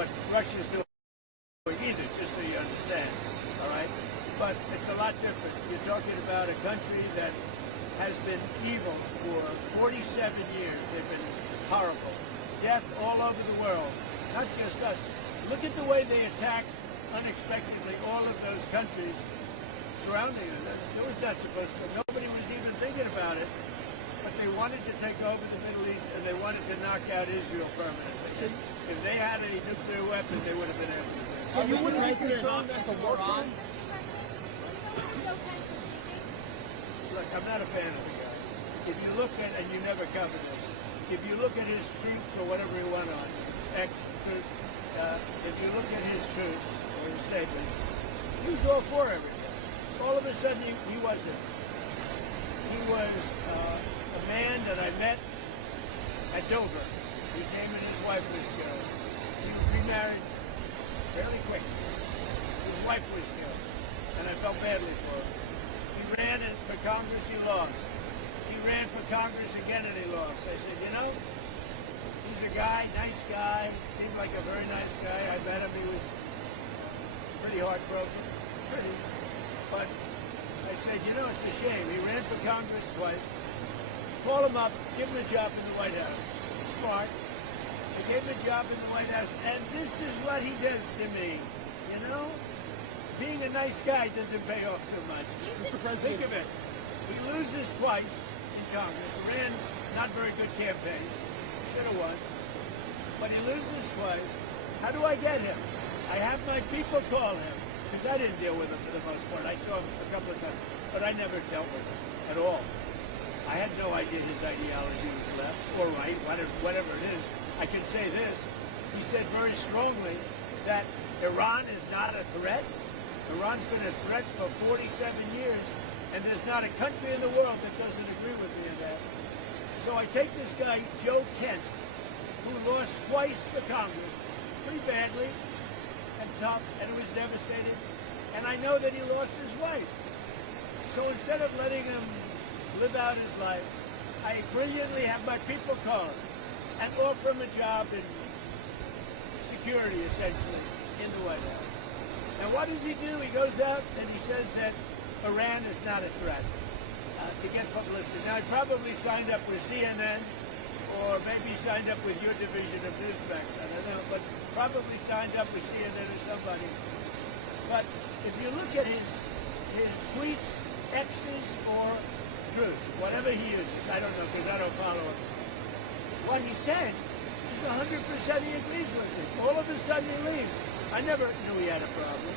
what Russia's doing either, just so you understand, all right? But it's a lot different. You're talking about a country that has been evil for 47 years. They've been horrible. Death all over the world, not just us. Look at the way they attacked unexpectedly all of those countries surrounding us. It was not supposed to. Nobody was even thinking about it. But they wanted to take over the Middle East, and they wanted to knock out Israel permanently. If they had a nuclear weapon, they would have been able to do it. So you wouldn't make it as a war crime? Look, I'm not a fan of the guy. If you look at, and you never cover this, if you look at his truths or whatever he went on, ex-truth, if you look at his truths or his statements, he was all for everything. All of a sudden, he wasn't. He was a man that I met at Dover. He came and his wife was killed. He was remarried fairly quick. His wife was killed, and I felt badly for him. He ran for Congress, he lost. He ran for Congress again and he lost. I said, you know, he's a guy, nice guy, seemed like a very nice guy. I met him, he was pretty heartbroken, but I said, you know, it's a shame. He ran for Congress twice. Call him up, give him a job in the White House. Smart. I gave him a job in the White House, and this is what he does to me, you know? Being a nice guy doesn't pay off too much. Mr. President. Think of it. He loses twice in Congress. Ran not very good campaigns. Should have won. But he loses twice. How do I get him? I have my people call him. Because I didn't deal with him for the most part. I saw him a couple of times. But I never dealt with him at all. I had no idea his ideology was left or right, whatever it is. I can say this. He said very strongly that Iran is not a threat. Iran's been a threat for 47 years, and there's not a country in the world that doesn't agree with me on that. So I take this guy, Joe Kent, who lost twice to Congress, pretty badly and tough, and was devastated, and I know that he lost his wife. So instead of letting him live out his life, I brilliantly have my people call him and offer him a job in security, essentially, in the White House. Now, what does he do? He goes out and he says that Iran is not a threat to get publicity. Now, he probably signed up with CNN or maybe signed up with your division of Newsmax. I don't know, but probably signed up with CNN or somebody. But if you look at his tweets, X's or truths, whatever he uses, I don't know because I don't follow him. What he said is 100% he agrees with it. All of a sudden he leaves. I never knew he had a problem.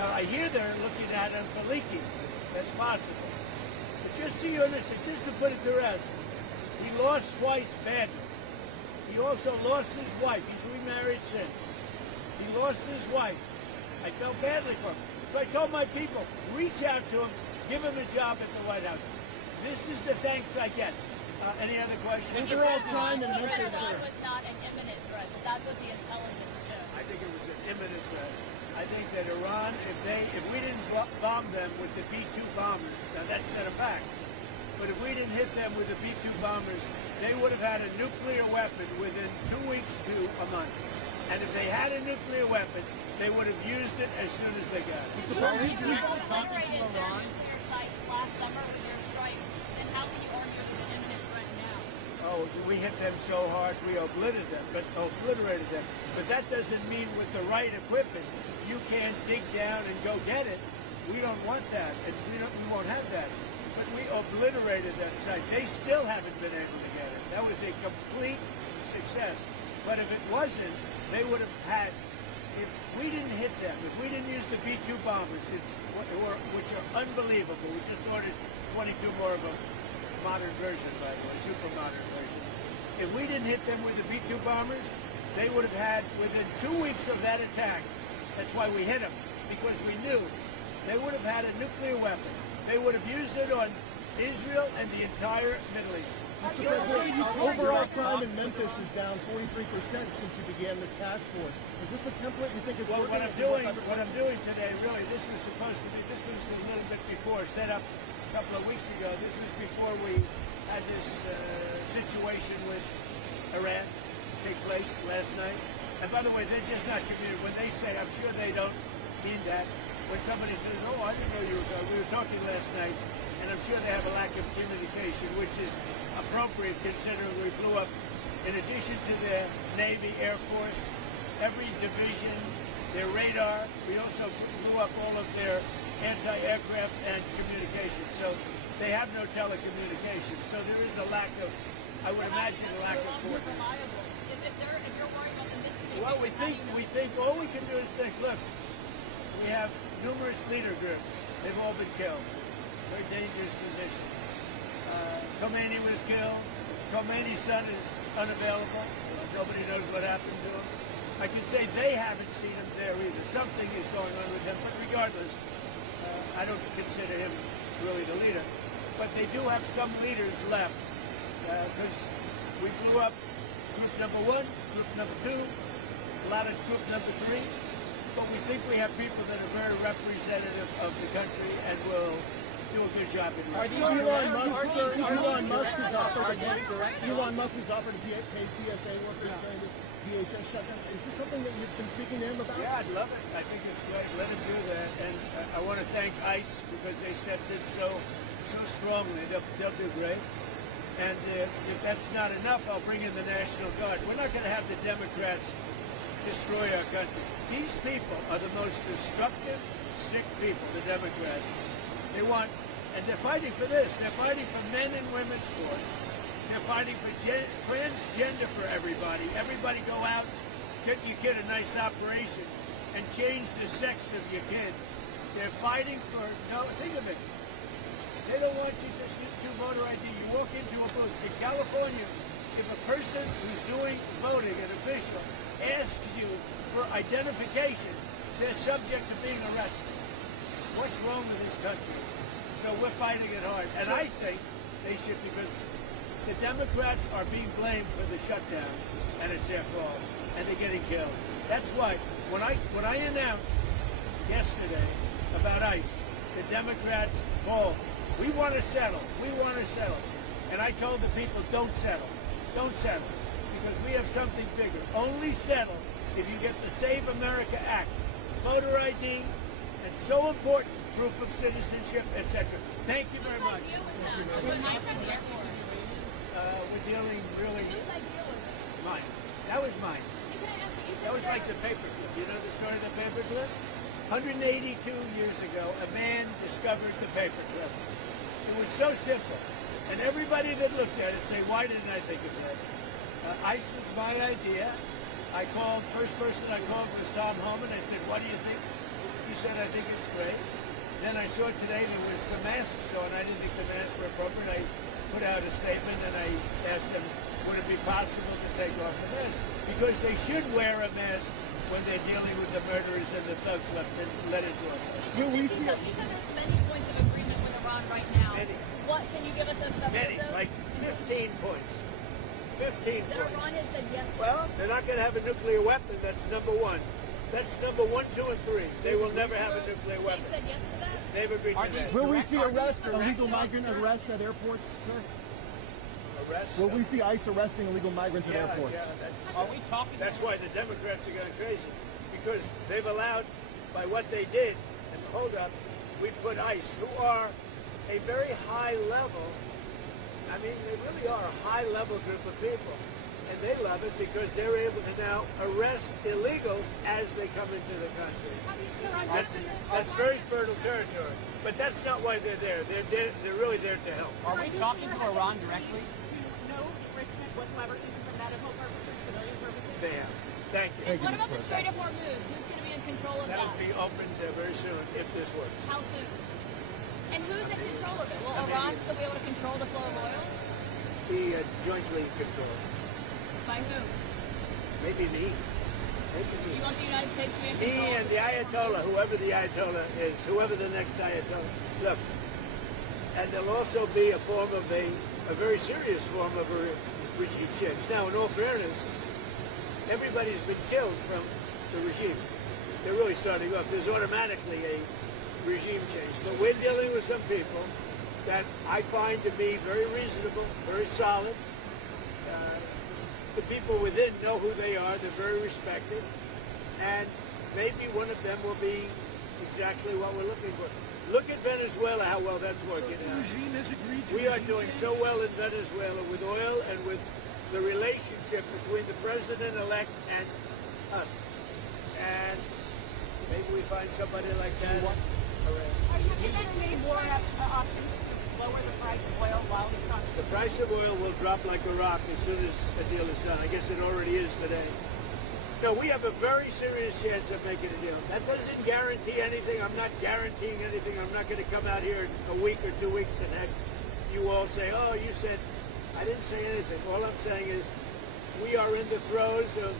Now, I hear they're looking at him for leaking. That's possible. But just so you understand, just to put it to rest, he lost twice badly. He also lost his wife. He's remarried since. He lost his wife. I felt badly for him. So I told my people, reach out to him, give him a job at the White House. This is the thanks I get. Any other questions? Overall crime in Memphis. Iran was not an imminent threat. That's what the intelligence showed. I think it was an imminent threat. I think that Iran, if we didn't bomb them with the B-2 bombers, now that's not a fact, but if we didn't hit them with the B-2 bombers, they would have had a nuclear weapon within 2 weeks to a month. And if they had a nuclear weapon, they would have used it as soon as they got it. Iran obliterated their nuclear sites last summer with their strikes, and how can you argue it's an imminent threat now? Oh, we hit them so hard, we obliterated them. But that doesn't mean with the right equipment, you can't dig down and go get it. We don't want that, and we won't have that. But we obliterated that site. They still haven't been able to get it. That was a complete success. But if it wasn't, they would have had, if we didn't hit them, if we didn't use the B-2 bombers, which are unbelievable, we just ordered 22 more of them, modern version, by the way, super modern version. If we didn't hit them with the B-2 bombers, they would have had, within 2 weeks of that attack, that's why we hit them, because we knew they would have had a nuclear weapon. They would have used it on Israel and the entire Middle East. Mr. President, overall crime in Memphis is down 43% since you began this task force. Is this a template you think is working? What I'm doing today, really, this was supposed to be, this was a little bit before, set up a couple of weeks ago. This was before we had this situation with Iran take place last night. And by the way, they're just not communicating. When they say, I'm sure they don't mean that. When somebody says, oh, I didn't know you were, we were talking last night, and I'm sure they have a lack of communication, which is appropriate considering we blew up, in addition to their Navy, Air Force, every division, their radar. We also blew up all of their anti-aircraft and communication. So they have no telecommunication. So there is a lack of, I would imagine, a lack of coordination. If you're worried about the missing, Well, we think all we can do is think, look, we have numerous leader groups. They've all been killed. Very dangerous condition. Khomeini was killed. Khomeini's son is unavailable. Nobody knows what happened to him. I can say they haven't seen him there either. Something is going on with him, but regardless, I don't consider him really the leader. But they do have some leaders left, because we blew up group number 1, group number 2, a lot of group number 3. But we think we have people that are very representative of the country and will do a good job in that. Elon Musk has offered to pay TSA workers during this DHS shutdown. Is this something that you've been speaking to him about? Yeah, I'd love it. I think it's great. Let him do that. And I want to thank ICE because they stepped in so strongly. They'll do great. And if that's not enough, I'll bring in the National Guard. We're not going to have the Democrats destroy our country. These people are the most destructive, sick people, the Democrats. They want, and they're fighting for this. They're fighting for men and women's sports. They're fighting for transgender for everybody. Everybody go out, get your kid a nice operation, and change the sex of your kid. They're fighting for, no, think of it. They don't want you to do voter ID. You walk into a booth. In California, if a person who's doing voting, an official, asks you for identification, they're subject to being arrested. What's wrong with this country? So we're fighting it hard. And I think they should, because the Democrats are being blamed for the shutdown, and it's their fault, and they're getting killed. That's why when I announced yesterday about ICE, the Democrats called. We want to settle. We want to settle. And I told the people, don't settle. Don't settle. Because we have something bigger. Only settle if you get the Save America Act, voter ID, and so important, proof of citizenship, etc. Thank you very much. We're dealing really... Mine. That was mine. That was like the paperclip. You know the story of the paperclip? 182 years ago, a man discovered the paperclip. It was so simple. And everybody that looked at it say, why didn't I think of that? ICE was my idea. I called, first person I called was Tom Homan. I said, what do you think? He said, I think it's great. Then I saw today there was some masks on. I didn't think the masks were appropriate. I put out a statement and I asked them, would it be possible to take off the mask? Because they should wear a mask when they're dealing with the murderers and the thugs left and let it go. You said there's many points of agreement with Iran right now. Many. What, can you give us a summary Many, of those? like 15 points. 15 That points. Iran has said yes to. Well, they're not going to have a nuclear weapon. That's number 1. That's number 1, 2, and 3. They will never have a nuclear weapon. They said yes to that? They've agreed to that. Will we see arrests, illegal migrant arrests at airports, sir? Arrests? Will we see ICE arresting illegal migrants at airports? Are we talking? That's why the Democrats are going crazy. Because they've allowed, by what they did, and hold up, we put ICE, who are a very high level, I mean, they really are a high level group of people. And they love it because they're able to now arrest illegals as they come into the country. That's very fertile territory. But that's not why they're there. They're really there to help. Are we talking to Iran directly? No enrichment whatsoever, even for medical purposes, civilian purposes? They have. Thank you. What about the Strait of Hormuz? Who's going to be in control of that? That'll be opened very soon if this works. How soon? And who's in control of it? Will Iran still be able to control the flow of oil? Be jointly controlled. By who? Maybe me. You want the United States to be in Me control? and the Ayatollah, whoever the Ayatollah is, whoever the next Ayatollah. Look, and there'll also be a form of a very serious form of a regime change. Now, in all fairness, everybody's been killed from the regime. They're really starting off. There's automatically a regime change. But we're dealing with some people that I find to be very reasonable, very solid. the people within know who they are. They're very respected. And maybe one of them will be exactly what we're looking for. Look at Venezuela, how well that's working The out. regime has agreed to. We are doing so well in Venezuela with oil and with the relationship between the president-elect and us. And maybe we find somebody like that. Are you considering more options to lower the price of oil while he's on? The price of oil will drop like a rock as soon as the deal is done. I guess it already is today. No, we have a very serious chance of making a deal. That doesn't guarantee anything. I'm not guaranteeing anything. I'm not going to come out here in a week or 2 weeks and have you all say, oh, you said, I didn't say anything. All I'm saying is we are in the throes of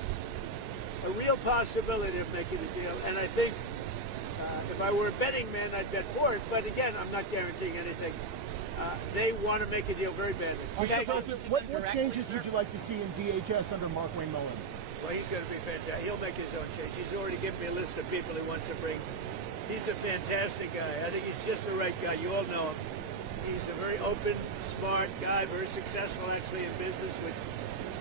a real possibility of making a deal. And I think if I were a betting man, I'd bet for it. But again, I'm not guaranteeing anything. They want to make a deal very badly. Mr. President, what changes would you like to see in DHS under Mark Wayne Mullen? Well, he's going to be fantastic. He'll make his own change. He's already given me a list of people he wants to bring. He's a fantastic guy. I think he's just the right guy. You all know him. He's a very open, smart guy, very successful actually in business, which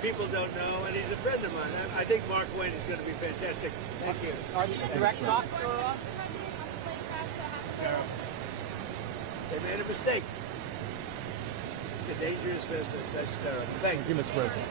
people don't know, and he's a friend of mine. I think Mark Wayne is going to be fantastic. Thank you. Are these direct talks for Terrible. They made a mistake. It's a dangerous business. That's terrible. Thank you, Mr. President.